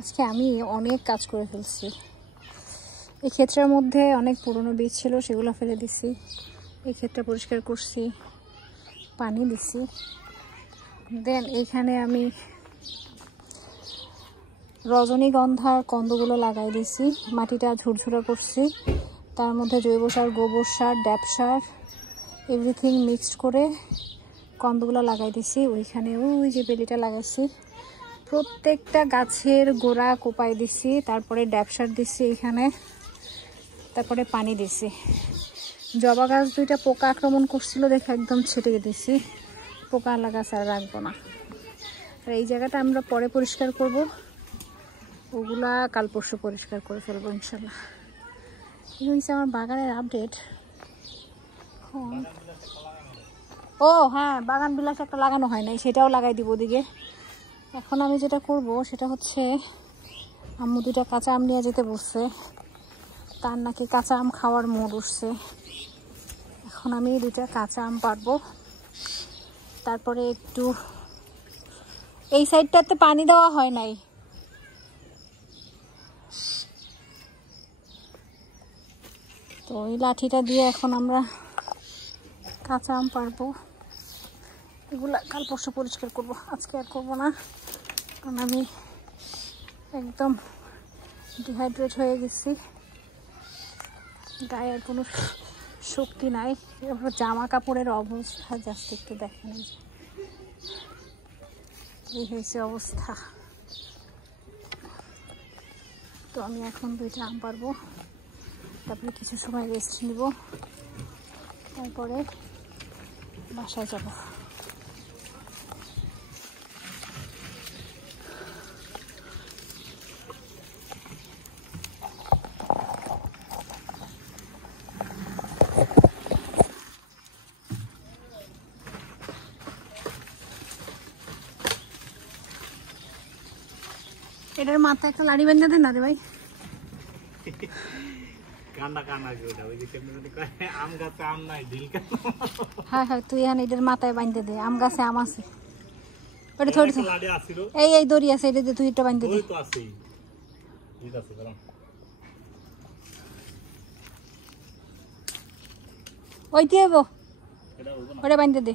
আজকে আমি অনেক কাজ করে ফেলছি। এই ক্ষেত্রের মধ্যে অনেক পুরনো বীজ ছিল, সেগুলো ফেলে দিছি। এই ক্ষেতটা পরিষ্কার করছি, পানি দিছি। দেন এইখানে আমি রজনীগন্ধার কন্দগুলো লাগাই দিছি, মাটিটা ঝুরঝুরা করছি, তার মধ্যে জৈব সার, গোবর সার, ড্যাপ সার এভরিথিং মিক্সড করে কন্দগুলো লাগাই দিছি। ওইখানে ওই যে বেলিটা লাগাইছি, প্রত্যেকটা গাছের গোড়া কোপাই দিছি, তারপরে ড্যাপ সার দিছি এইখানে, তারপরে পানি দিছি। জবা গাছ দুইটা পোকা আক্রমণ করছিল দেখে একদম ছেটে দিছি, পোকা লাগাছ আর রাখবো না। আর এই জায়গাটা আমরা পরে পরিষ্কার করব, ওগুলা কাল পরশু পরিষ্কার করে ফেলবো ইনশাল্লাহ। এই হচ্ছে আমার বাগানের আপডেট। ও হ্যাঁ, বাগান বিলাস একটা লাগানো হয় নাই, সেটাও লাগাই দিব ওদিকে। এখন আমি যেটা করব সেটা হচ্ছে, আম্মু দুটা কাঁচা আম নিয়ে যেতে বলছে, তার নাকি কাঁচা আম খাওয়ার মুড উঠছে। এখন আমি দুটা কাঁচা আম পারবো, তারপরে একটু এই সাইডটাতে পানি দেওয়া হয় নাই, তো ওই লাঠিটা দিয়ে এখন আমরা কাঁচা আম পারবো। এগুলা কাল পরশু পরিষ্কার করব, আজকে আর করবো না, কারণ আমি একদম ডিহাইড্রেট হয়ে গেছি, গায়ে আর কোনো শক্তি নাই। জামা কাপড়ের অবস্থা জাস্ট একটু দেখেন, এই হয়েছে অবস্থা। তো আমি এখন দুইটা আম পারবো, তারপরে কিছু সময় রেস্ট নিব, তারপরে বাসায় যাব। এটার মাথায় একটা লাড়ি বেঁধে দেন না রে ভাই। হ্যাঁ হ্যাঁ, তুই এখন এটার মাথায় বাঁধতে দে, আম গাছে আম আছে, ওটা থোড়ি এই দড়ি আছে, এটা তুই এটা বাঁধতে দে। ওইটি হবো, ওটা বাঁধতে দে।